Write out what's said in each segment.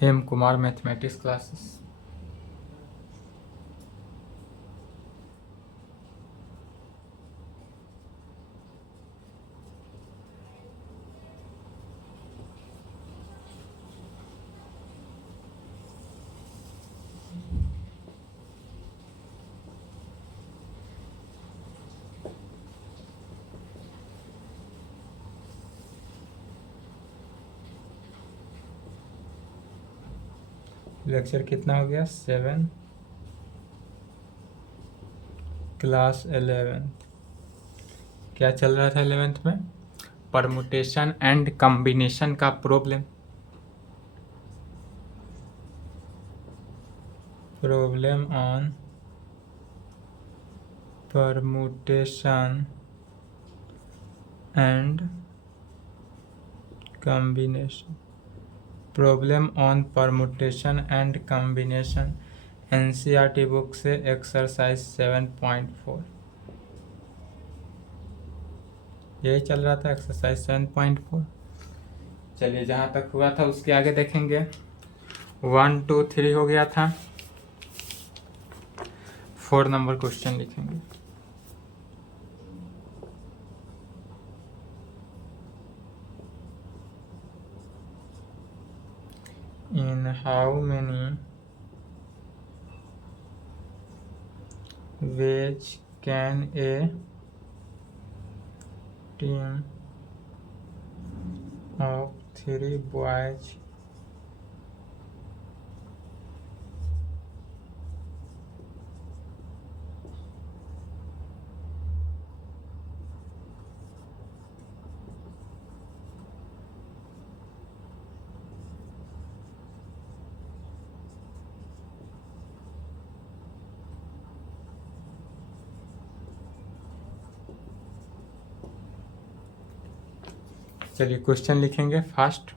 M Kumar mathematics classes. Lecture कितना हो गया? 7, क्लास 11th। क्या चल रहा था 11th में? परमुटेशन एंड कॉम्बिनेशन का problem on permutation and combination. Problem on permutation and combination, NCERT book से एक्सरसाइज 7.4। यही चल रहा था एक्सरसाइज 7.4। चलिए जहाँ तक हुआ था उसके आगे देखेंगे। 1 2 3 हो गया था। 4 नंबर क्वेश्चन लिखेंगे। In how many ways can a team of 3 boys चलिए क्वेश्चन लिखेंगे फास्ट।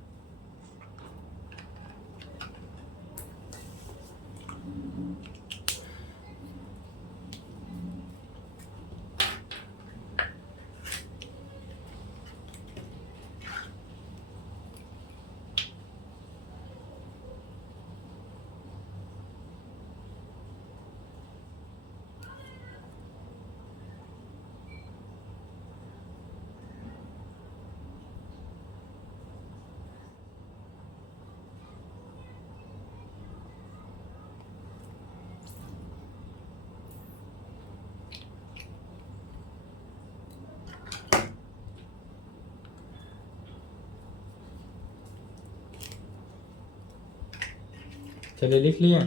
चलिए लिख लिए।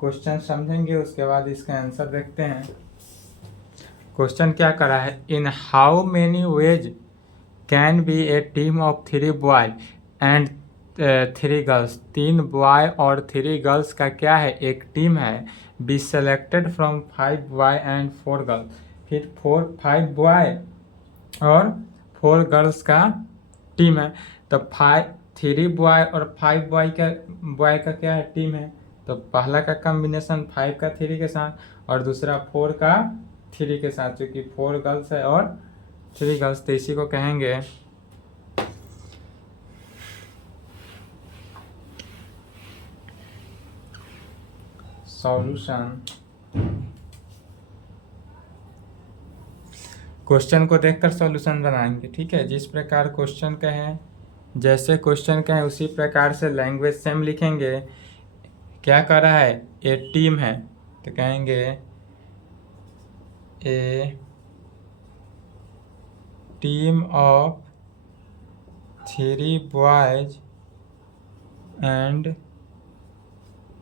क्वेश्चन समझेंगे उसके बाद इसका आंसर देखते हैं। क्वेश्चन क्या करा है? In how many ways can be A team of 3 boy and 3 girls. 3 boy और 3 गर्ल्स का क्या है? एक टीम है। B selected from 5 boy and 4 girls. फिर 5 बॉय और 4 गर्ल्स का टीम है। तो 3 बॉय और 5 बॉय का क्या है? टीम है। तो पहला का कॉम्बिनेशन 5 का 3 के साथ और दूसरा 4 का 3 के साथ, क्योंकि 4 गर्ल्स है और 3 गर्ल्स, तो इसी को कहेंगे सॉल्यूशन। क्वेश्चन को देखकर सॉल्यूशन बनाएंगे, ठीक है। जिस प्रकार क्वेश्चन का है, जैसे क्वेश्चन का है उसी प्रकार से लैंग्वेज सेम लिखेंगे। क्या कर रहा है? ए टीम है तो कहेंगे a team of 3 boys and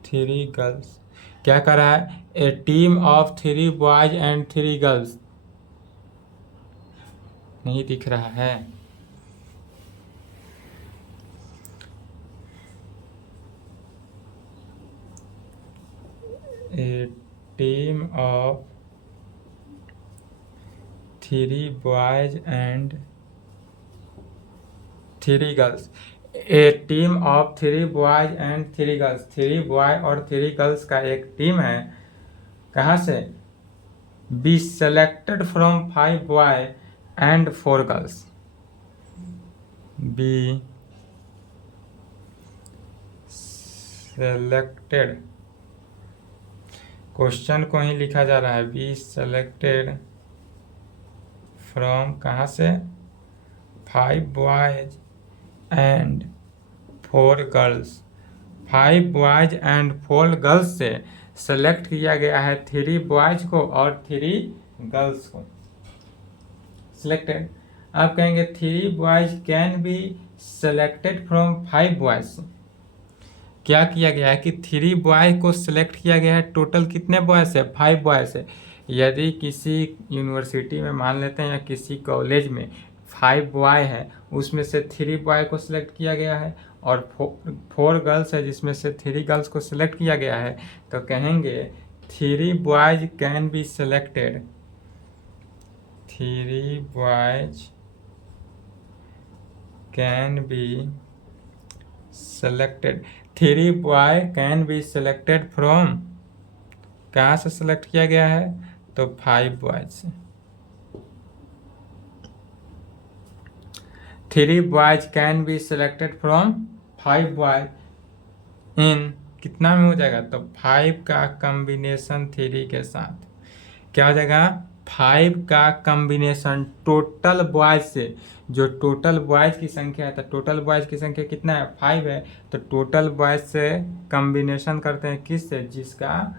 3 girls. क्या कर रहा है? A team of 3 boys and 3 girls. नहीं दिख रहा है। A team of 3 boys and 3 girls. A team of 3 boys and 3 girls. 3 boy और 3 गर्ल्स का एक टीम है। कहाँ से? Be selected from 5 boy and 4 girls. Be selected, question को ही लिखा जा रहा है, बी सेलेक्टेड फ्रॉम, कहाँ से, 5 boys and 4 girls, 5 boys and 4 girls से सेलेक्ट किया गया है 3 बॉयज को और 3 गर्ल्स को। सिलेक्टेड, आप कहेंगे 3 boys can be selected from 5 boys. क्या किया गया है कि 3 बॉय को सिलेक्ट किया गया है, टोटल कितने बॉयज है, 5 बॉयज है। यदि किसी यूनिवर्सिटी में मान लेते हैं या किसी कॉलेज में 5 बॉय है, उसमें से 3 बॉय को सिलेक्ट किया गया है और 4 गर्ल्स है जिसमें से 3 गर्ल्स को सिलेक्ट किया गया है, तो कहेंगे 3 boys can be selected, 3 boys can be selected, 3 boy can be selected from, कहाँ से सेलेक्ट किया गया है, तो 5 बॉयज से। 3 boys can be selected from 5 boys in, कितना में हो जाएगा, तो 5 का कॉम्बिनेशन 3 के साथ, क्या हो जाएगा, 5 का कॉम्बिनेशन टोटल बॉयज से, जो टोटल बॉयज की संख्या है, तो टोटल बॉयज की संख्या कितना है, 5 है, तो टोटल बॉयज से कॉम्बिनेशन करते हैं किस से, जिसका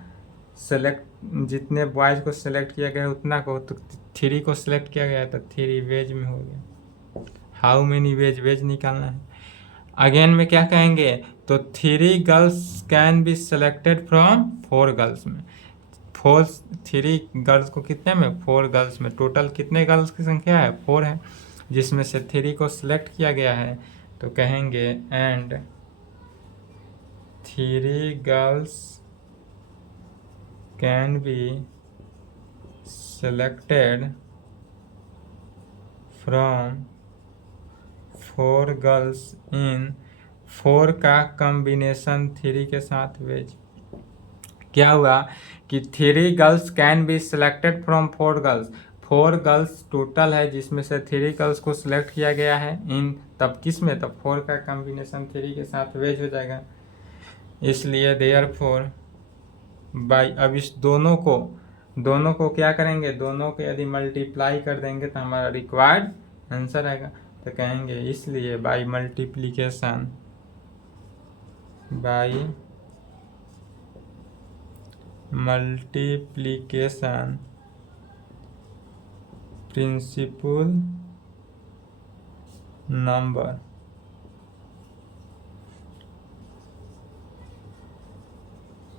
सेलेक्ट, जितने बॉयज को सिलेक्ट किया गया है उतना को, तो 3 को सिलेक्ट किया गया है तो 3 वेज में हो गया। हाउ मेनी वेज, वेज निकालना है। अगेन में क्या कहेंगे, तो 3 girls can be selected from 4 girls में, 3 गर्ल्स को कितने में, 4 गर्ल्स में, टोटल कितने गर्ल्स की संख्या है, 4 है, जिसमें से 3 को सिलेक्ट किया गया है, तो कहेंगे and 3 girls can be selected from 4 girls in, 4 का कॉम्बिनेशन 3 के साथ वेज। क्या हुआ कि 3 girls can be selected from 4 girls, 4 girls total है जिसमें से 3 गर्ल्स को सिलेक्ट किया गया है इन, तब किस में, तब 4 का कॉम्बिनेशन 3 के साथ वेज हो जाएगा, इसलिए देयरफॉर बाई, अब इस दोनों को क्या करेंगे, दोनों को यदि मल्टीप्लाई कर देंगे तो हमारा रिक्वायर्ड आंसर आएगा, तो कहेंगे इसलिए by multiplication, by multiplication principle number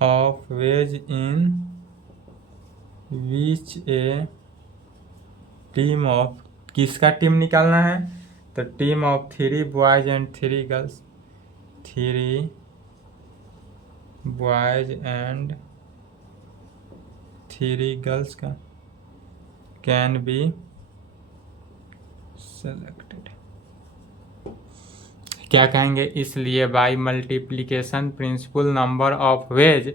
of ways in which A team of, किसका टीम निकालना है, तो team of 3 boys and 3 girls, 3 boys and 3 girls का कैन बी सेलेक्टेड। क्या कहेंगे, इसलिए by multiplication principle number of ways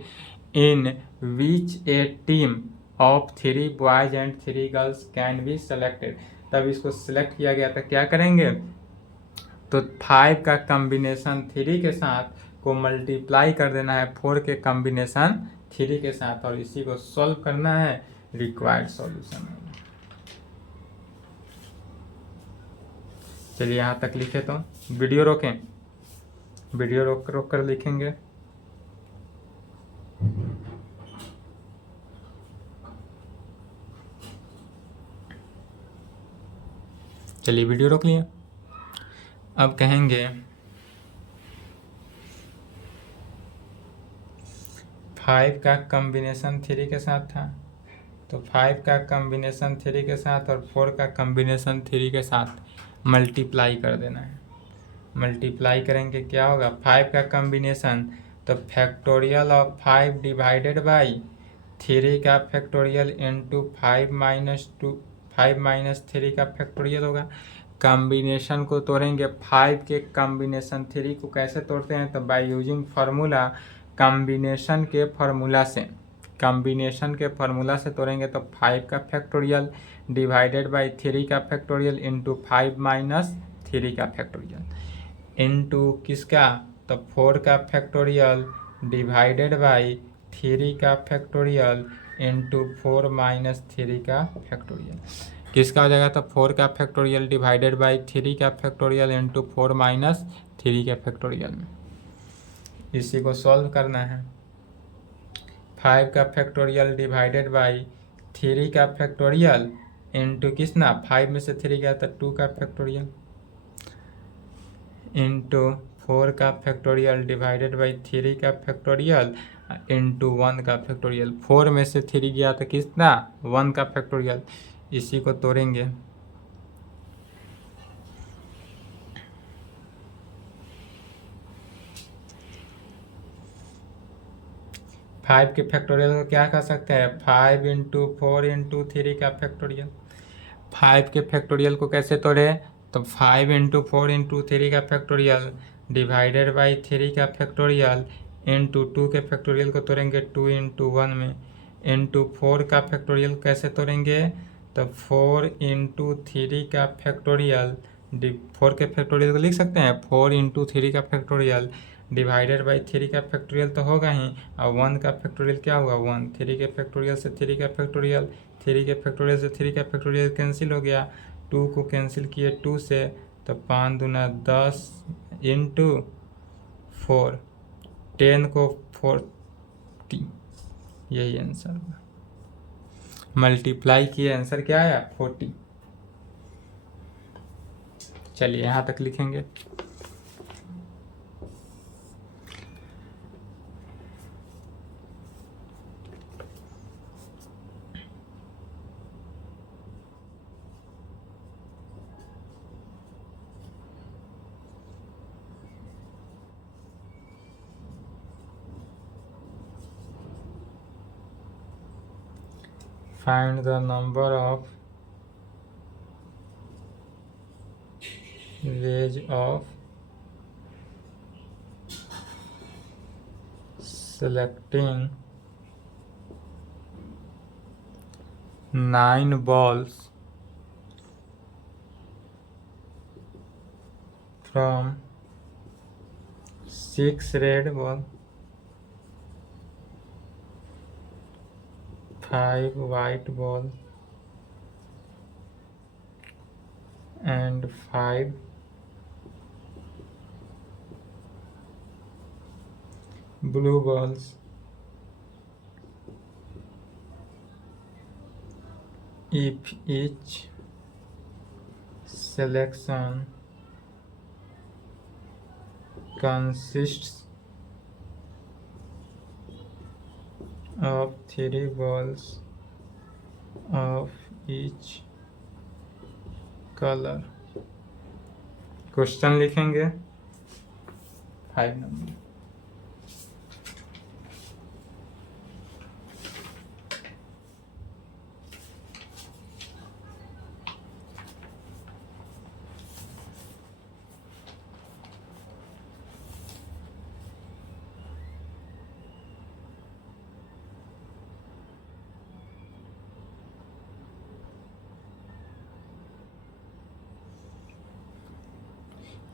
in which A team of 3 boys and 3 girls can be selected, तब इसको सिलेक्ट किया गया था, क्या करेंगे, तो 5 का कॉम्बिनेशन 3 के साथ को मल्टीप्लाई कर देना है 4 के कॉम्बिनेशन 3 के साथ, और इसी को सॉल्व करना है, रिक्वायर्ड सॉल्यूशन। चलिए यहाँ तक लिखे, तो वीडियो रोकें, वीडियो रोक कर लिखेंगे। चलिए वीडियो रोक लिया। अब कहेंगे 5 का कॉम्बिनेशन 3 के साथ था, तो 5 का कॉम्बिनेशन 3 के साथ और 4 का कॉम्बिनेशन 3 के साथ मल्टीप्लाई कर देना है। मल्टीप्लाई करेंगे क्या होगा, 5 का कॉम्बिनेशन, तो फैक्टोरियल ऑफ 5 डिवाइडेड बाई 3 का फैक्टोरियल इंटू 5 माइनस 3 का फैक्टोरियल होगा। कॉम्बिनेशन को तोड़ेंगे, 5 के कॉम्बिनेशन 3 को कैसे तोड़ते हैं, तो बाय यूजिंग फार्मूला, कॉम्बिनेशन के फार्मूला से तोड़ेंगे, तो 5 का फैक्टोरियल डिवाइडेड बाई 3 का फैक्टोरियल इंटू 5 माइनस 3 का फैक्टोरियल इंटू किसका, तो 4 का फैक्टोरियल डिवाइडेड बाई 3 का फैक्टोरियल इंटू 4 माइनस 3 का फैक्टोरियल। किसका हो जाएगा? तो 4 का फैक्टोरियल डिवाइडेड बाई 3 का फैक्टोरियल इंटू 4 माइनस 3 के फैक्टोरियल में। इसी को सॉल्व करना है। 5 का फैक्टोरियल डिवाइडेड बाई 3 का फैक्टोरियल इंटू किसना, 5 में से 3 गया तो 2 का फैक्टोरियल इंटू 4 का फैक्टोरियल डिवाइडेड बाई 3 का फैक्टोरियल इंटू 1 का फैक्टोरियल। 4 में से 3 गया तो कितना, 1 का फैक्टोरियल। इसी को तोड़ेंगे। फाइव के फैक्टोरियल को क्या कर सकते हैं, 5 इंटू 4 इंटू 3 का फैक्टोरियल। 5 के फैक्टोरियल को कैसे तोड़े, तो 5 इंटू 4 इंटू 3 का फैक्टोरियल डिवाइडेड बाई 3 का फैक्टोरियल इंटू 2 के फैक्टोरियल को तोड़ेंगे 2 इंटू 1 में, इंटू 4 का फैक्टोरियल कैसे तोड़ेंगे, तो 4 इंटू 3 का फैक्टोरियल 4 के फैक्टोरियल को लिख सकते हैं 4 इंटू 3 का फैक्टोरियल डिवाइडेड बाई 3 का फैक्टोरियल तो होगा ही, और 1 का फैक्टोरियल क्या हुआ 1, 3 के फैक्टोरियल से 3 का फैक्टोरियल, 3 के फैक्टोरियल से 3 का फैक्टोरियल कैंसिल हो गया, 2 को कैंसिल किए 2 से, तो 5 दूना 10 इंटू 4, 10 को 40, यही आंसर हुआ। मल्टीप्लाई किए आंसर क्या आया 40। चलिए यहाँ तक लिखेंगे। Find the number of ways of selecting 9 balls from 6 red ball, 5 white ball and 5 blue balls if each selection consists of 3 balls of each color। Question लिखेंगे 5 नंबर।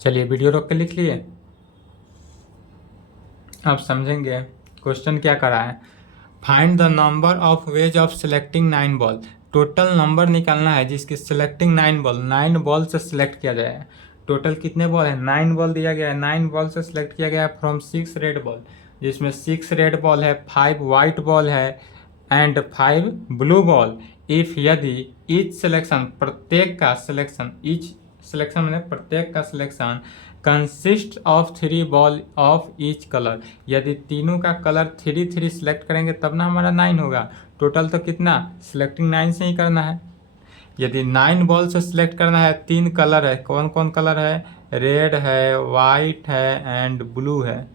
चलिए वीडियो रोक के लिख लिए। अब समझेंगे क्वेश्चन क्या करा है। Find the number of ways of selecting 9 ball. Total number निकालना है जिसकी सिलेक्टिंग 9 बॉल, 9 बॉल से सिलेक्ट किया जाए। टोटल कितने बॉल है, 9 बॉल दिया गया है। 9 बॉल से सिलेक्ट किया गया है फ्रॉम 6 रेड बॉल, जिसमें 6 रेड बॉल है, 5 वाइट बॉल है एंड 5 ब्लू बॉल। इफ यदि ईच सिलेक्शन, प्रत्येक का सिलेक्शन, ईच सिलेक्शन मैंने प्रत्येक का selection consist of 3 ball of each colour, यदि तीनों का कलर 3 सिलेक्ट करेंगे तब ना हमारा 9 होगा। टोटल तो कितना, सिलेक्टिंग 9 से ही करना है। यदि 9 बॉल से सिलेक्ट करना है, 3 कलर है, कौन कौन कलर है, रेड है, वाइट है एंड ब्लू है,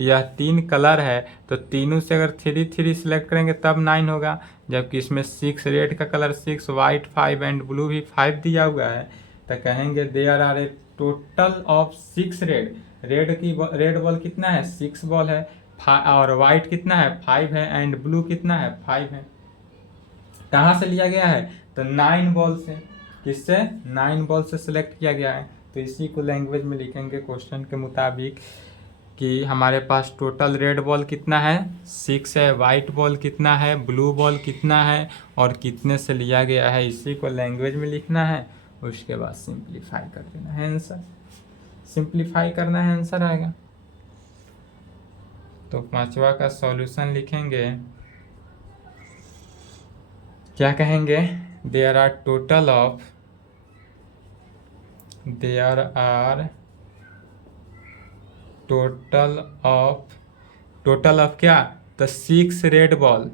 यह 3 कलर है, तो तीनों से अगर 3 सिलेक्ट करेंगे तब 9 होगा। जबकि इसमें 6 रेड का कलर 6, वाइट 5 एंड ब्लू भी 5 दिया हुआ है, तो कहेंगे there are a total of 6 red. Red ball कितना है, 6 बॉल है, और वाइट कितना है, 5 है एंड ब्लू कितना है, 5 है। कहाँ से लिया गया है, तो 9 बॉल से। किससे, 9 बॉल से सिलेक्ट किया गया है। तो इसी को लैंग्वेज में लिखेंगे क्वेश्चन के मुताबिक। कि हमारे पास टोटल रेड बॉल कितना है 6 है, वाइट बॉल कितना है, ब्लू बॉल कितना है और कितने से लिया गया है, इसी को लैंग्वेज में लिखना है। उसके बाद सिंप्लीफाई कर देना है, आंसर सिंप्लीफाई करना है, आंसर आएगा। तो 5वां का सॉल्यूशन लिखेंगे, क्या कहेंगे, there are total of total of क्या, तो 6 red ball,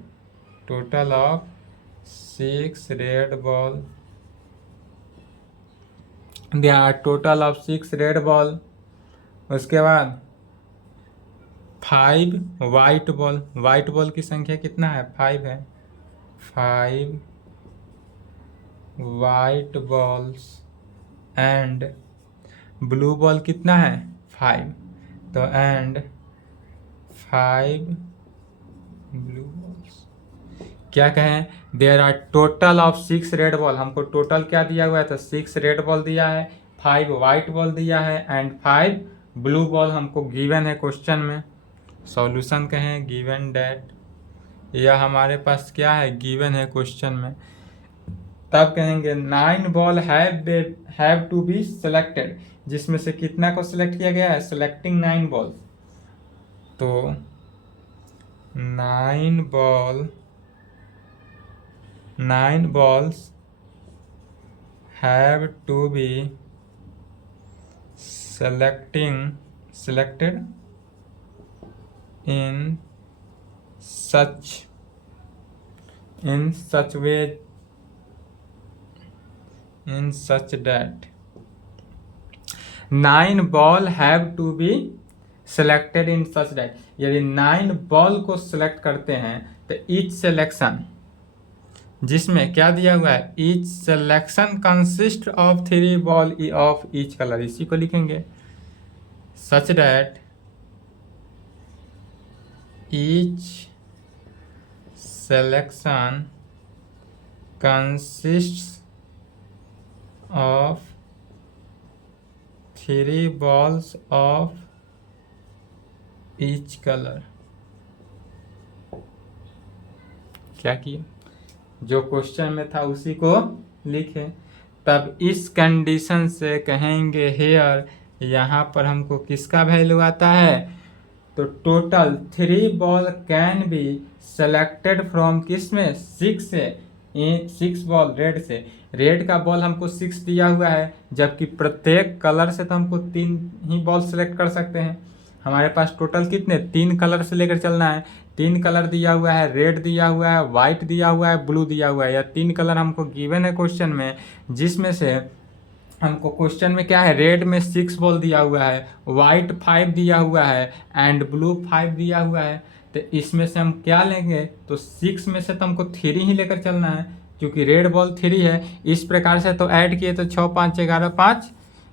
total of 6 red ball, there are total of 6 red ball. उसके बाद 5 वाइट बॉल, वाइट बॉल की संख्या कितना है, 5 है, 5 white balls and blue ball कितना है 5, तो एंड 5 ब्लू बॉल्स। क्या कहें, there are total of 6 red ball, हमको टोटल क्या दिया हुआ है, तो 6 रेड बॉल दिया है, 5 वाइट बॉल दिया है एंड 5 ब्लू बॉल हमको गिवन है क्वेश्चन में। सॉल्यूशन कहें गिवन डैट, यह हमारे पास क्या है, गिवन है क्वेश्चन में। तब कहेंगे 9 ball have to be selected, जिसमें से कितना को सिलेक्ट किया गया है, सिलेक्टिंग 9 बॉल, तो 9 balls have to be selected in such that 9 ball have to be selected in such that, यदि 9 बॉल को सिलेक्ट करते हैं तो ईच सिलेक्शन, जिसमें क्या दिया हुआ है, each selection consist of 3 ball of each colour, इसी को लिखेंगे, such that each selection consist of 3 balls of each colour. क्या किए, जो क्वेश्चन में था उसी को लिखे। तब इस कंडीशन से कहेंगे हेयर, यहाँ पर हमको किसका वैल्यू आता है, तो total 3 ball can be selected from किस में, 6 से, 6 बॉल रेड से, रेड का बॉल हमको 6 दिया हुआ है, जबकि प्रत्येक कलर से तो हमको 3 ही बॉल सेलेक्ट कर सकते हैं। हमारे पास टोटल कितने, 3 कलर से लेकर चलना है, 3 कलर दिया हुआ है, रेड दिया हुआ है, वाइट दिया हुआ है, ब्लू दिया हुआ है, या 3 कलर हमको गिवन है क्वेश्चन में, जिसमें से हमको क्वेश्चन में क्या है, रेड में 6 बॉल दिया हुआ है, वाइट 5 दिया हुआ है एंड ब्लू 5 दिया हुआ है। तो इसमें से हम क्या लेंगे, तो 6 में से तो हमको 3 ही लेकर चलना है, क्योंकि रेड बॉल 3 है। इस प्रकार से तो ऐड किए तो 6 5 11 5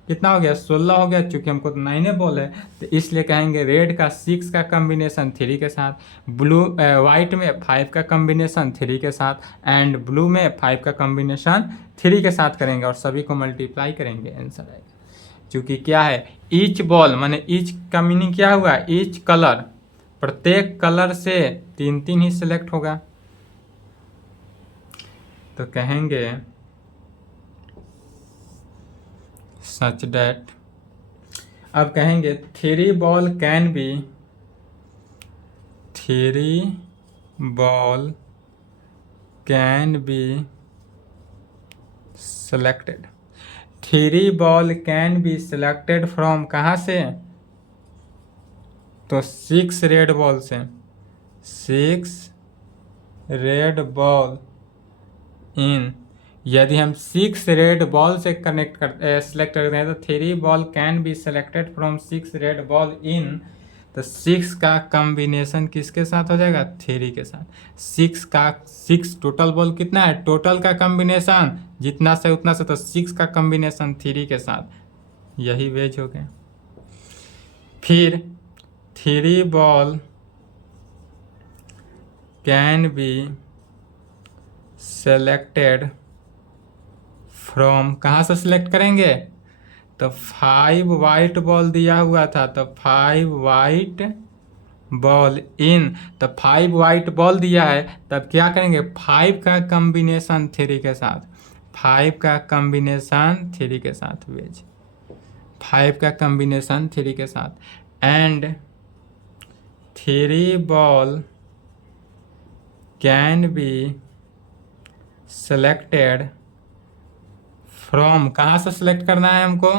कितना हो गया, 16 हो गया, चूंकि हमको तो 9 बॉल है, तो इसलिए कहेंगे रेड का 6 का कम्बिनेशन 3 के साथ, ब्लू वाइट में 5 का कम्बिनेशन 3 के साथ एंड ब्लू में 5 का कम्बिनेशन 3 के साथ करेंगे और सभी को मल्टीप्लाई करेंगे, आंसर आएगा। चूँकि क्या है, ईच बॉल माने ईच का मीनिंग क्या हुआ, ईच कलर, प्रत्येक कलर से 3 3 ही सिलेक्ट होगा। तो कहेंगे सच दैट, अब कहेंगे 3 ball can be, 3 ball can be selected, 3 ball can be selected from कहाँ से, तो 6 रेड बॉल से, 6 रेड बॉल इन, यदि हम 6 रेड बॉल से कनेक्ट कर सेलेक्ट करते हैं तो 3 ball can be selected from 6 red ball in, तो 6 का कम्बिनेशन किसके साथ हो जाएगा, 3 के साथ। 6 टोटल बॉल कितना है, टोटल का कम्बिनेशन जितना से उतना से, तो 6 का कम्बिनेशन 3 के साथ, यही वेज हो गए। फिर 3 ball can be selected from, कहाँ से सिलेक्ट करेंगे, तो 5 वाइट बॉल दिया हुआ था, तो 5 वाइट बॉल इन, तो 5 वाइट बॉल दिया है, तब क्या करेंगे 5 का कॉम्बिनेशन 3 के साथ, 5 का कॉम्बिनेशन 3 के साथ वेज, 5 का कॉम्बिनेशन 3 के साथ and 3 ball can be selected from, कहाँ से सिलेक्ट करना है हमको,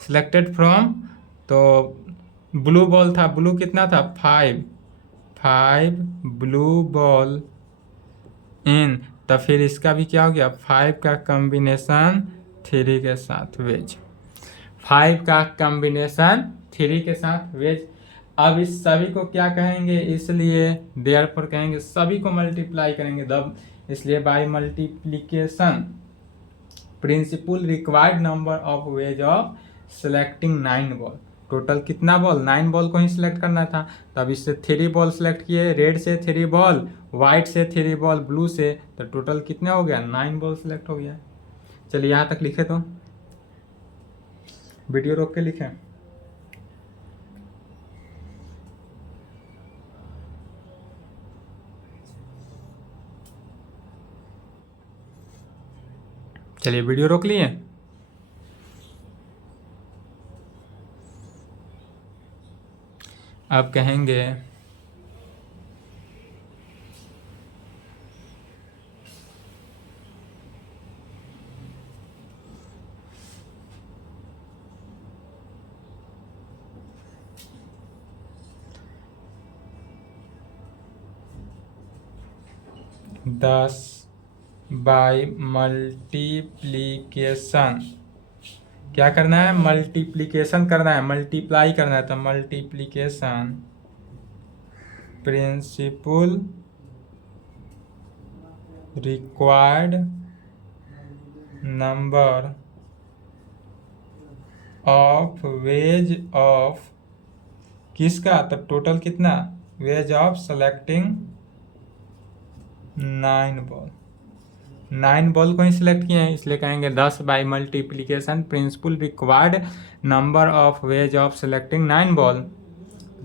सिलेक्टेड फ्रॉम, तो ब्लू बॉल था, ब्लू कितना था 5 ब्लू बॉल इन, तो फिर इसका भी क्या हो गया 5 का कॉम्बिनेशन 3 के साथ वेज, 5 का कॉम्बिनेशन 3 के साथ वेज। अब इस सभी को क्या कहेंगे, इसलिए देयरफॉर कहेंगे, सभी को मल्टीप्लाई करेंगे तब, इसलिए by multiplication principle required number of ways of selecting 9 ball, total कितना बॉल 9 बॉल को ही सिलेक्ट करना था, तब इससे 3 बॉल सेलेक्ट किए, रेड से 3 बॉल, वाइट से 3 बॉल, ब्लू से, तो टोटल कितना हो गया 9 बॉल सेलेक्ट हो गया। चलिए यहाँ तक लिखे, तो वीडियो रोक के लिखें। चलिए वीडियो रोक लिए। अब कहेंगे दस बाय मल्टीप्लीकेशन, क्या करना है मल्टीप्लीकेशन करना है, मल्टीप्लाई करना है, तो multiplication principle required number of ways of किसका, तो टोटल कितना veg of selecting 9 ball, 9 ball को ही सिलेक्ट किए हैं, इसलिए कहेंगे 10 by multiplication principle required number of ways of selecting 9 ball,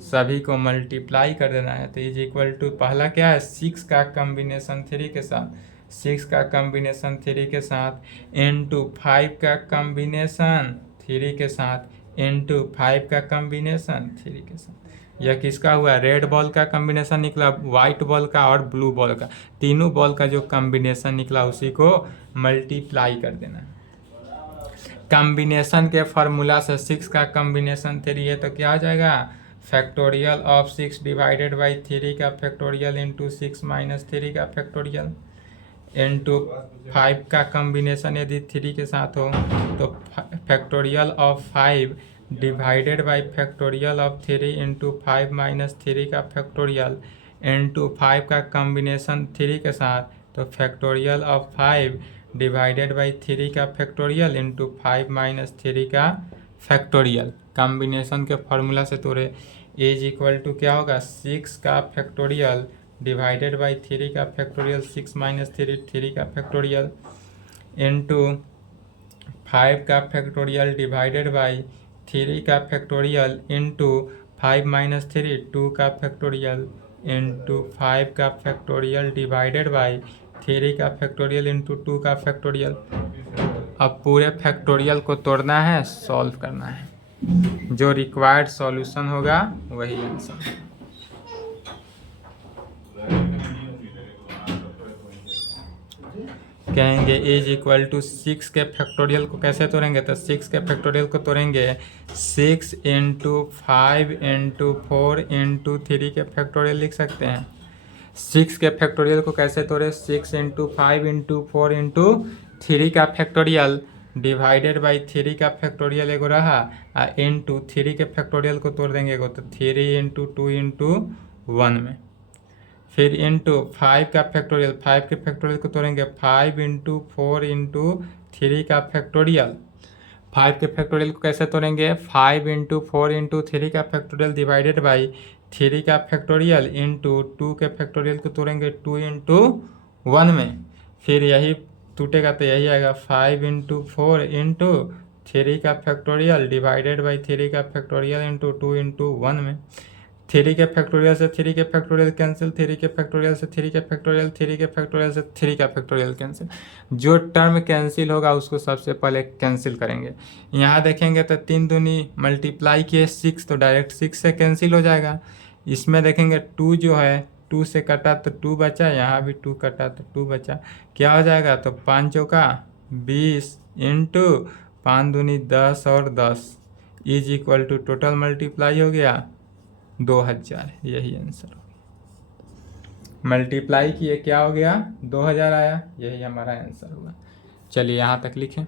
सभी को मल्टीप्लाई कर देना है, तो इज इक्वल टू पहला क्या है 6 का कॉम्बिनेशन 3 के साथ, 6 का कॉम्बिनेशन 3 के साथ इनटू 5 का कॉम्बिनेशन 3 के साथ इनटू 5 का कॉम्बिनेशन 3 के साथ। यह किसका हुआ, रेड बॉल का कॉम्बिनेशन निकला, वाइट बॉल का और ब्लू बॉल का, तीनों बॉल का जो कॉम्बिनेशन निकला उसी को मल्टीप्लाई कर देना। कॉम्बिनेशन के फार्मूला से 6 का कॉम्बिनेशन 3 है, तो क्या हो जाएगा फैक्टोरियल ऑफ 6 डिवाइडेड बाई 3 का फैक्टोरियल इंटू 6 माइनस 3 का फैक्टोरियल इंटू 5 का कॉम्बिनेशन यदि 3 के साथ हो तो factorial of 5 divided by factorial of 3 into 5 minus 3 का फैक्टोरियल इंटू 5 का कॉम्बिनेशन 3 के साथ, तो फैक्टोरियल ऑफ 5 डिवाइडेड बाई 3 का फैक्टोरियल इंटू 5 माइनस 3 का फैक्टोरियल, कॉम्बिनेशन के फार्मूला से तोड़े इज इक्वल टू क्या होगा 6 का फैक्टोरियल डिवाइडेड बाई 3 का फैक्टोरियल 6 माइनस 3 का फैक्टोरियल इंटू 5 का फैक्टोरियल डिवाइडेड बाई 3 का फैक्टोरियल इंटू 5 माइनस 3 2 का फैक्टोरियल इंटू 5 का फैक्टोरियल डिवाइडेड बाई 3 का फैक्टोरियल इंटू 2 का फैक्टोरियल। अब पूरे फैक्टोरियल को तोड़ना है, सॉल्व करना है, जो रिक्वायर्ड सॉल्यूशन होगा वही आंसर। कहेंगे इज इक्वल टू 6 के फैक्टोरियल को कैसे तोड़ेंगे, तो 6 के फैक्टोरियल को तोड़ेंगे 6 इंटू 5 इंटू 4 इंटू 3 के फैक्टोरियल लिख सकते हैं। 6 के फैक्टोरियल को कैसे तोड़े 6 इंटू 5 इंटू 4 इंटू 3 का फैक्टोरियल डिवाइडेड बाई 3 का फैक्टोरियल एगो रहा इंटू 3 के फैक्टोरियल को तोड़ देंगे एगो, तो 3 इंटू 2 इंटू 1 में, फिर इंटू 5 का फैक्टोरियल 5 के फैक्टोरियल को तोड़ेंगे 5 इंटू 4 इंटू 3 का फैक्टोरियल, 5 के फैक्टोरियल को कैसे तोड़ेंगे 5 इंटू 4 इंटू 3 का फैक्टोरियल डिवाइडेड बाई 3 का फैक्टोरियल इंटू 2 के फैक्टोरियल को तोड़ेंगे 2 इंटू 1 में, फिर यही टूटेगा तो यही आएगा 5 इंटू 4 इंटू 3 का फैक्टोरियल डिवाइडेड बाई 3 का फैक्टोरियल इंटू 2 इंटू 1 में 3 के फैक्टोरियल से 3 के फैक्टोरियल कैंसिल, 3 के फैक्टोरियल से 3 के फैक्टोरियल, 3 के फैक्टोरियल से 3 का फैक्टोरियल कैंसिल। जो टर्म कैंसिल होगा उसको सबसे पहले कैंसिल करेंगे। यहाँ देखेंगे तो 3 दूनी मल्टीप्लाई किए 6 तो डायरेक्ट 6 से कैंसिल हो जाएगा। इसमें देखेंगे 2 जो है 2 से कटा तो 2 बचा, यहाँ भी 2 कटा तो 2 बचा, क्या हो जाएगा तो 5 चौका 20 इंटू 5 दूनी 10 और 10 is equal to total multiply हो गया 2000। यही आंसर हो गया। मल्टीप्लाई किए क्या हो गया 2000 आया, यही हमारा आंसर हुआ। चलिए यहाँ तक लिखें।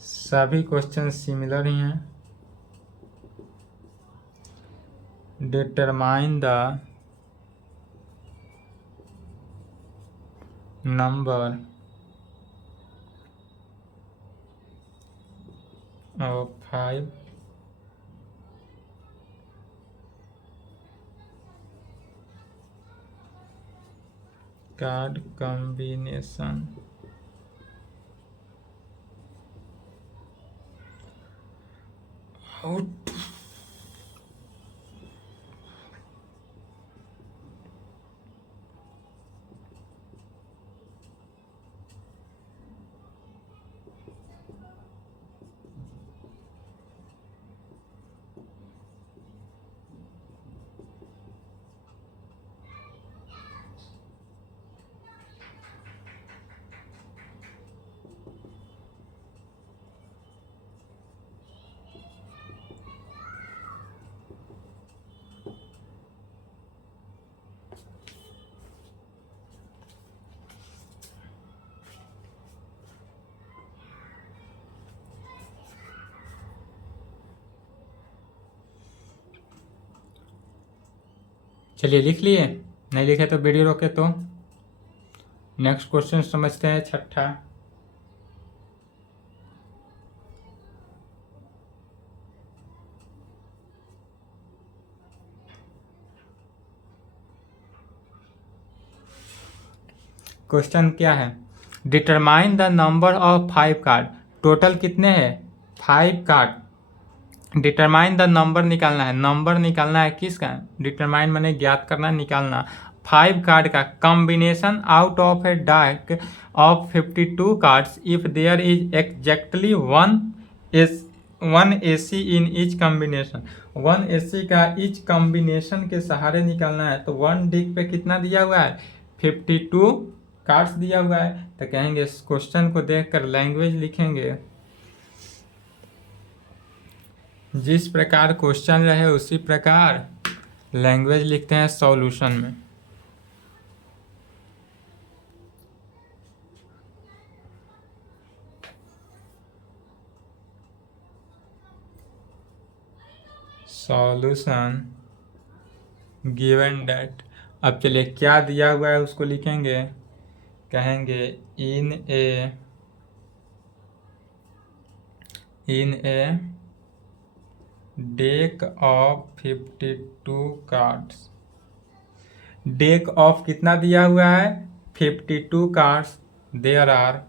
सभी क्वेश्चन सिमिलर ही हैं। Determine the number of 5 card combination out चलिए लिख लिए, नहीं लिखे तो वीडियो रोके तो। नेक्स्ट क्वेश्चन समझते हैं, छठा। क्वेश्चन क्या है, determine the number of 5 card. Total कितने हैं 5 कार्ड। डिटरमाइन द नंबर निकालना है, नंबर निकालना है किसका, डिटरमाइन मैंने ज्ञात करना, निकालना 5 कार्ड का combination out of a deck of 52 cards if there is exactly one AC in each combination. 1 AC का ईच कॉम्बिनेशन के सहारे निकालना है। तो 1 डिक पे कितना दिया हुआ है 52 कार्ड्स दिया हुआ है। तो कहेंगे इस क्वेश्चन को देखकर लैंग्वेज लिखेंगे, जिस प्रकार क्वेश्चन रहे उसी प्रकार लैंग्वेज लिखते हैं सॉल्यूशन में। Solution given that. अब चलिए क्या दिया हुआ है उसको लिखेंगे, कहेंगे in a deck of 52 cards. Deck of कितना दिया हुआ है 52 कार्ड्स। देयर आर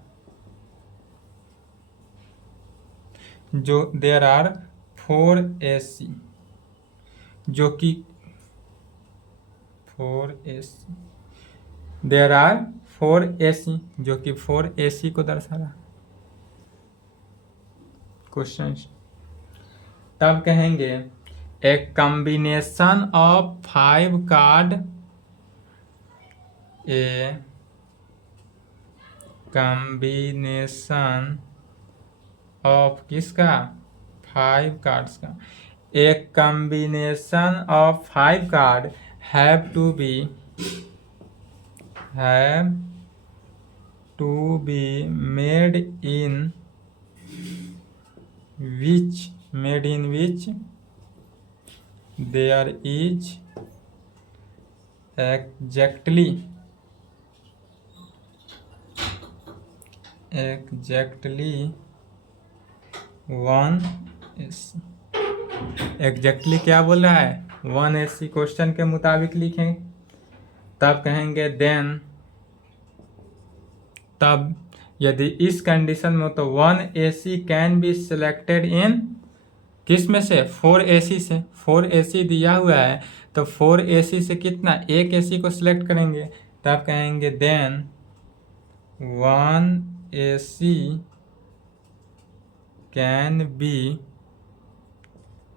4 AC, जो कि 4 AC, देयर आर 4 AC, जो कि 4 AC को दर्शा रहा क्वेश्चन। तब कहेंगे a combination of 5 card, a combination of किसका 5 कार्ड्स का। A combination of 5 card have to be made in which there is exactly 1 AC exactly क्या बोल रहा है 1 AC क्वेश्चन के मुताबिक लिखें, तब कहेंगे देन, तब यदि इस कंडीशन में तो 1 AC can be selected in किस में से 4 AC से, 4 AC दिया हुआ है तो 4 AC से कितना एक AC को सिलेक्ट करेंगे, तब कहेंगे then 1 AC can be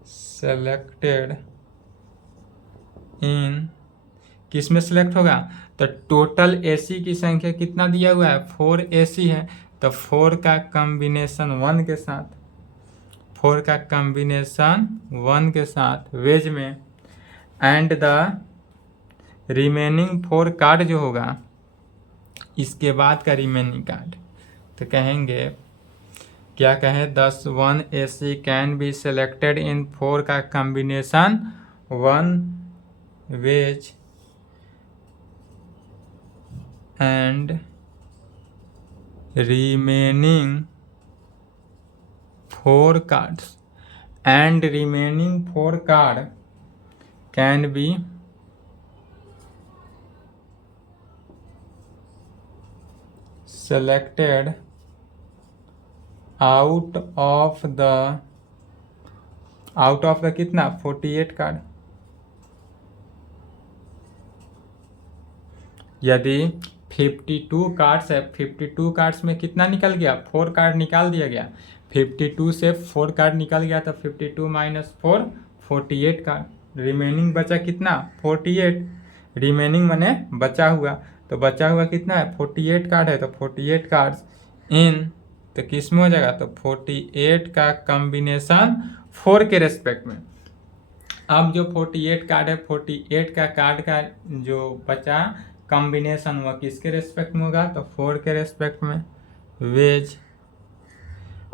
selected in किस में सिलेक्ट होगा, तो टोटल AC की संख्या कितना दिया हुआ है 4 AC है, तो 4 का कॉम्बिनेशन 1 के साथ, 4 का कॉम्बिनेशन 1 के साथ वेज में, एंड द रिमेनिंग 4 कार्ड जो होगा इसके बाद का रिमेनिंग कार्ड, तो कहेंगे क्या कहें 1 AC can be selected in 4 का combination 1 ways and remaining 4 cards and remaining 4 card can be selected out of the कितना 48 कार्ड। यदि 52 कार्ड्स है, 52 कार्ड्स में कितना निकल गया 4 कार्ड निकाल दिया गया, 52 से 4 कार्ड निकल गया तो 52 माइनस 4 48 कार्ड, रिमेनिंग बचा कितना 48, रिमेनिंग माने बचा हुआ, तो बचा हुआ कितना है 48 कार्ड है, तो 48 कार्ड्स इन तो किस में हो जाएगा, तो 48 का कॉम्बिनेशन 4 के रेस्पेक्ट में। अब जो 48 कार्ड है 48 का कार्ड का जो बचा कॉम्बिनेशन वह किसके रेस्पेक्ट में होगा, तो 4 के रेस्पेक्ट में वेज।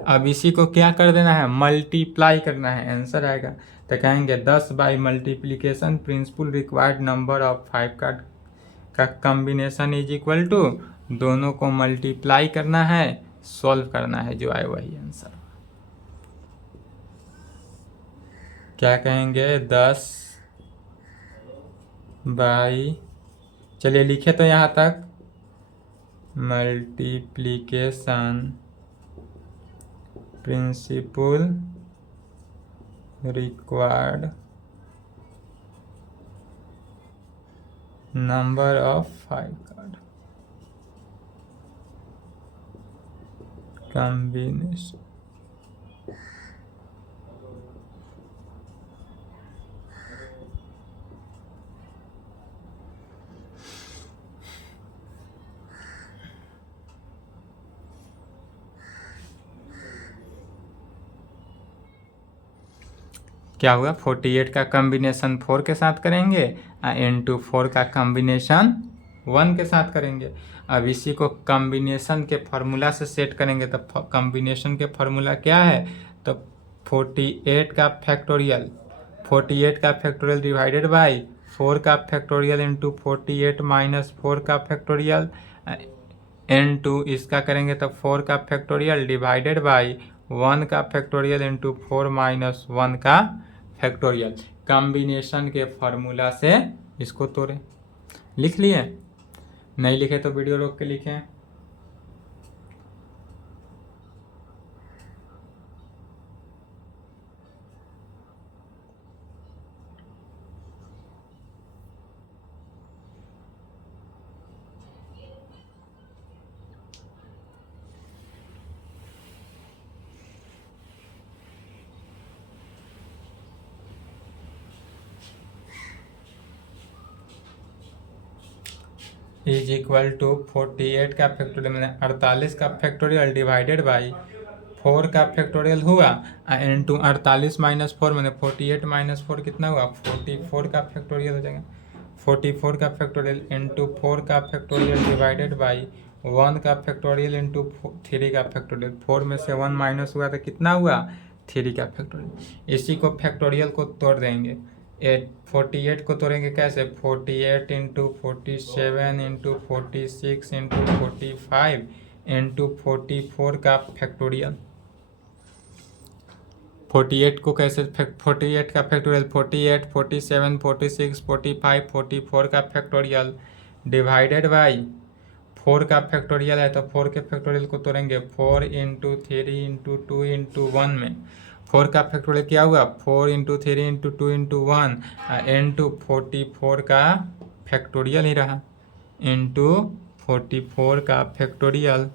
अब इसी को क्या कर देना है मल्टीप्लाई करना है, आंसर आएगा, तो कहेंगे 10 by multiplication principle required number of 5 card का कॉम्बिनेशन इज इक्वल टू, दोनों को मल्टीप्लाई करना है, सॉल्व करना है, जो आए वही आंसर। क्या कहेंगे 10 बाई, चलिए लिखे तो यहाँ तक multiplication principle required number of 5 card combination. क्या हुआ 48 का कॉम्बिनेशन 4 के साथ करेंगे इनटू 4 का कॉम्बिनेशन 1 के साथ करेंगे। अब इसी को कॉम्बिनेशन के फार्मूला से सेट करेंगे, तो कॉम्बिनेशन के फार्मूला क्या है, तो 48 का फैक्टोरियल, 48 का फैक्टोरियल डिवाइडेड बाई 4 का फैक्टोरियल इंटू 48 माइनस 4 का फैक्टोरियल इनटू इसका करेंगे तो 4 का फैक्टोरियल डिवाइडेड बाई 1 का फैक्टोरियल इंटू 4 माइनस 1 का फैक्टोरियल। कॉम्बिनेशन के फार्मूला से इसको तोड़े, लिख लिए, नहीं लिखे तो वीडियो रोक के लिखें। इज इक्वल टू 48 का फैक्टोरियल मैंने 48 का फैक्टोरियल डिवाइडेड बाई 4 का फैक्टोरियल हुआ इंटू 48 माइनस 4 मैंने 48 माइनस 4 कितना हुआ 44 का फैक्टोरियल हो जाएगा, 44 का फैक्टोरियल इंटू 4 का फैक्टोरियल डिवाइडेड बाई 1 का फैक्टोरियल इंटू 3 का फैक्टोरियल, 4 में से 1 माइनस हुआ तो कितना हुआ 3 का फैक्टोरियल। इसी को फैक्टोरियल को तोड़ देंगे, 48 को तोड़ेंगे कैसे 48 इंटू 47 इंटू 46 इंटू 45 इंटू 44 का फैक्टोरियल, 48 को कैसे 48 का फैक्टोरियल 48, 47, 46, 45, 44 का फैक्टोरियल डिवाइडेड बाई 4 का फैक्टोरियल है तो 4 के फैक्टोरियल को तोड़ेंगे 4 इंटू 3 इंटू 2 इंटू 1 में 4 का फैक्टोरियल क्या हुआ 4 इंटू 3 इंटू 2 इंटू 1 इंटू 44 का फैक्टोरियल ही रहा इंटू 44 का फैक्टोरियल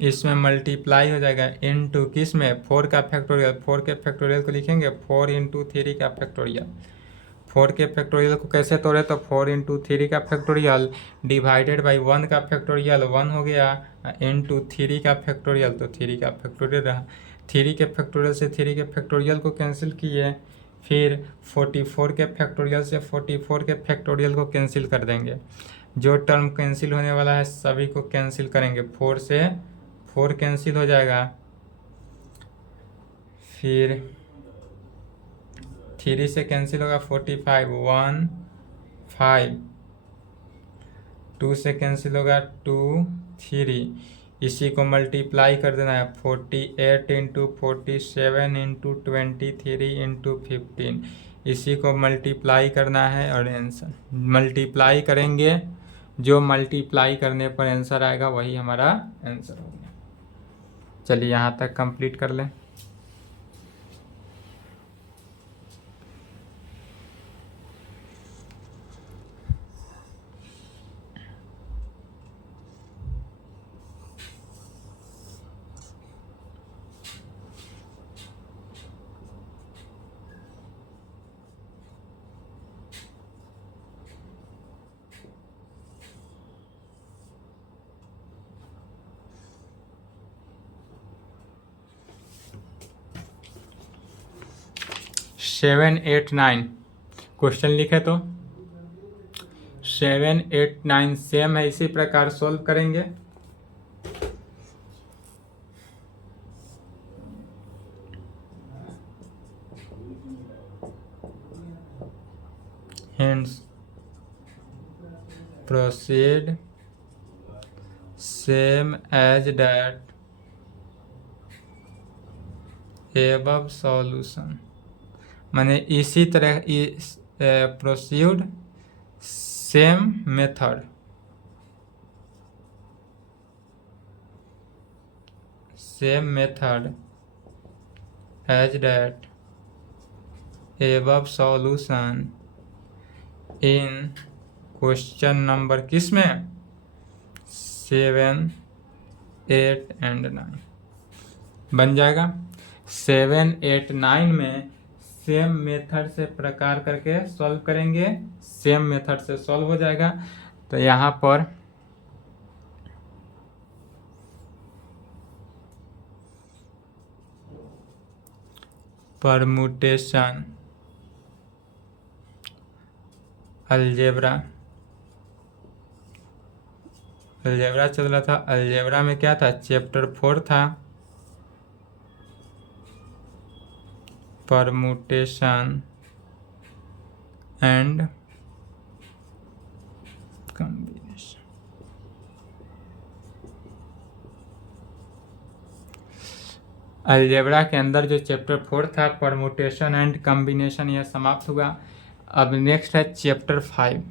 इसमें मल्टीप्लाई हो जाएगा इनटू किस में 4 का फैक्टोरियल 4 के फैक्टोरियल को लिखेंगे 4 इंटू 3 का फैक्टोरियल 4 के फैक्टोरियल को कैसे तोड़े तो 4 इंटू 3 का फैक्टोरियल डिवाइडेड बाई 1 का फैक्टोरियल 1 हो गया इंटू 3 का फैक्टोरियल तो 3 का फैक्टोरियल रहा 3 के फैक्टोरियल से 3 के फैक्टोरियल को कैंसिल किए फिर 44 के फैक्टोरियल से 44 के फैक्टोरियल को कैंसिल कर देंगे जो टर्म कैंसिल होने वाला है सभी को कैंसिल करेंगे 4 से 4 कैंसिल हो जाएगा फिर 3 से कैंसिल होगा 45 1 5 2 से कैंसिल होगा 2 3 इसी को मल्टीप्लाई कर देना है 48 इंटू 47 इंटू 23 इंटू 15 इसी को मल्टीप्लाई करना है और आंसर मल्टीप्लाई करेंगे जो मल्टीप्लाई करने पर आंसर आएगा वही हमारा आंसर होगा। चलिए यहाँ तक कंप्लीट कर लें। सेवन 8 9 क्वेश्चन लिखे तो 7 8 9 सेम है इसी प्रकार सोल्व करेंगे। Hence proceed same as that above solution माने इसी तरह proceed same method as that above solution in question number किस में 7 8 एंड 9 बन जाएगा। 7 8 9 में सेम मेथड से प्रकार करके सॉल्व करेंगे सेम मेथड से सॉल्व हो जाएगा। तो यहाँ पर परमुटेशन अलजेब्रा चल रहा था। अलजेब्रा में क्या था चैप्टर 4 था परमुटेशन एंड कॉम्बिनेशन। अलजेब्रा के अंदर जो चैप्टर 4 था परमुटेशन एंड कॉम्बिनेशन यह समाप्त हुआ। अब नेक्स्ट है चैप्टर 5।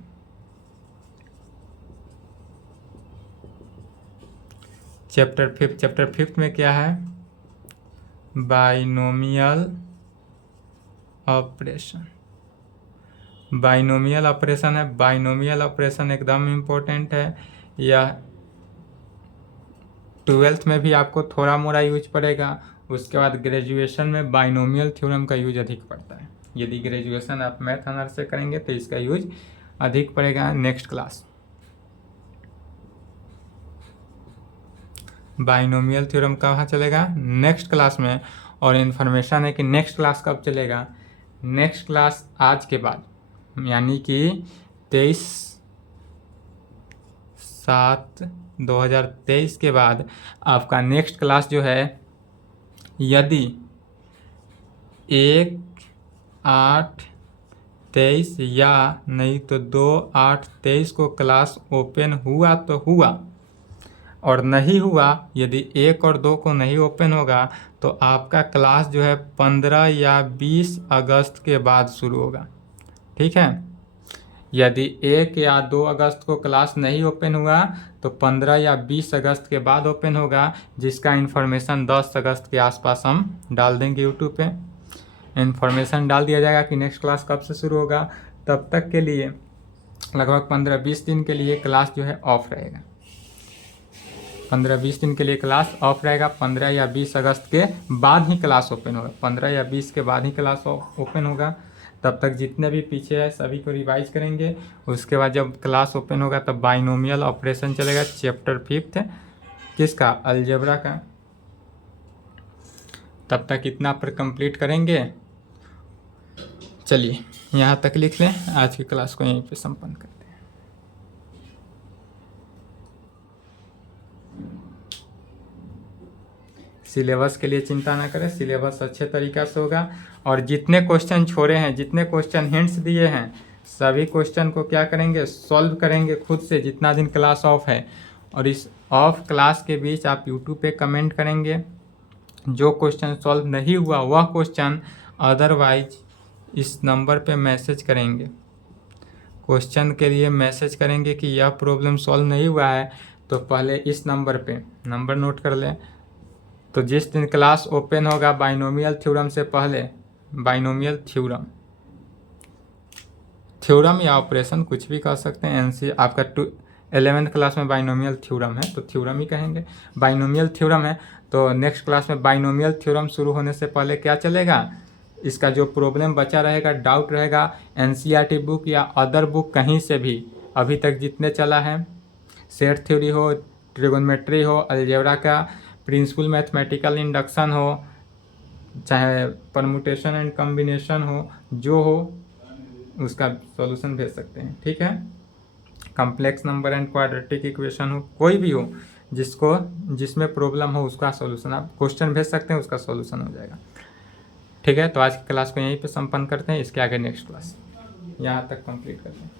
चैप्टर 5 में क्या है बाइनोमियल ऑपरेशन। बाइनोमियल ऑपरेशन है। बाइनोमियल ऑपरेशन एकदम इम्पोर्टेंट है। यह 12th में भी आपको थोड़ा मोड़ा यूज पड़ेगा। उसके बाद ग्रेजुएशन में बाइनोमियल थ्योरम का यूज अधिक पड़ता है। यदि ग्रेजुएशन आप मैथ ऑनर्स से करेंगे तो इसका यूज अधिक पड़ेगा। नेक्स्ट क्लास बाइनोमियल थ्योरम कहाँ चलेगा नेक्स्ट क्लास में। और इन्फॉर्मेशन है कि नेक्स्ट क्लास कब चलेगा नेक्स्ट क्लास आज के बाद यानी कि 23/7/2023 के बाद आपका नेक्स्ट क्लास जो है यदि 1/8/23 या नहीं तो 2/8/23 को क्लास ओपन हुआ तो हुआ। और नहीं हुआ, यदि 1 और 2 को नहीं ओपन होगा तो आपका क्लास जो है 15 या 20 अगस्त के बाद शुरू होगा। ठीक है, यदि 1 या 2 अगस्त को क्लास नहीं ओपन हुआ तो 15 या 20 अगस्त के बाद ओपन होगा, जिसका इन्फॉर्मेशन 10 अगस्त के आसपास हम डाल देंगे यूट्यूब पे। इन्फॉर्मेशन डाल दिया जाएगा कि नेक्स्ट क्लास कब से शुरू होगा। तब तक के लिए लगभग 15-20 दिन के लिए क्लास जो है ऑफ रहेगा। 15-20 दिन के लिए क्लास ऑफ रहेगा। 15 या 20 अगस्त के बाद ही क्लास ओपन होगा। 15 या 20 के बाद ही क्लास ओपन होगा। तब तक जितने भी पीछे है सभी को रिवाइज करेंगे। उसके बाद जब क्लास ओपन होगा तब बाइनोमियल ऑपरेशन चलेगा, चैप्टर 5 किसका, अलजेब्रा का। तब तक इतना पर कंप्लीट करेंगे। चलिए यहाँ तक लिख लें, आज की क्लास को यहीं पे संपन्न करते हैं। सिलेबस के लिए चिंता ना करें, सिलेबस अच्छे तरीक़ा से होगा। और जितने क्वेश्चन छोड़े हैं, जितने क्वेश्चन हिंट्स दिए हैं, सभी क्वेश्चन को क्या करेंगे, सॉल्व करेंगे खुद से जितना दिन क्लास ऑफ है। और इस ऑफ क्लास के बीच आप यूट्यूब पे कमेंट करेंगे। जो क्वेश्चन सॉल्व नहीं हुआ वह क्वेश्चन, अदरवाइज इस नंबर पे मैसेज करेंगे। क्वेश्चन के लिए मैसेज करेंगे कि यह प्रॉब्लम सॉल्व नहीं हुआ है तो पहले इस नंबर पे, नंबर नोट कर लें। तो जिस दिन क्लास ओपन होगा बाइनोमियल थ्योरम से पहले, बाइनोमियल थ्योरम या ऑपरेशन कुछ भी कह सकते हैं। एनसी आपका 11th क्लास में बाइनोमियल थ्योरम है तो थ्योरम ही कहेंगे। बाइनोमियल थ्योरम है तो नेक्स्ट क्लास में बाइनोमियल थ्योरम शुरू होने से पहले क्या चलेगा, इसका जो प्रॉब्लम बचा रहेगा, डाउट रहेगा, एनसीईआरटी बुक या अदर बुक कहीं से भी अभी तक जितने चला है, सेट थ्योरी हो, ट्रिगोनोमेट्री हो, अलजेब्रा का प्रिंसिपल मैथमेटिकल इंडक्शन हो, चाहे परमुटेशन एंड कॉम्बिनेशन हो, जो हो उसका सॉल्यूशन भेज सकते हैं। ठीक है, complex number and quadratic equation हो, कोई भी हो जिसमें प्रॉब्लम हो उसका सॉल्यूशन आप क्वेश्चन भेज सकते हैं, उसका सॉल्यूशन हो जाएगा। ठीक है, तो आज की क्लास को यहीं पे संपन्न करते हैं। इसके आगे नेक्स्ट क्लास यहाँ तक कंप्लीट करते हैं।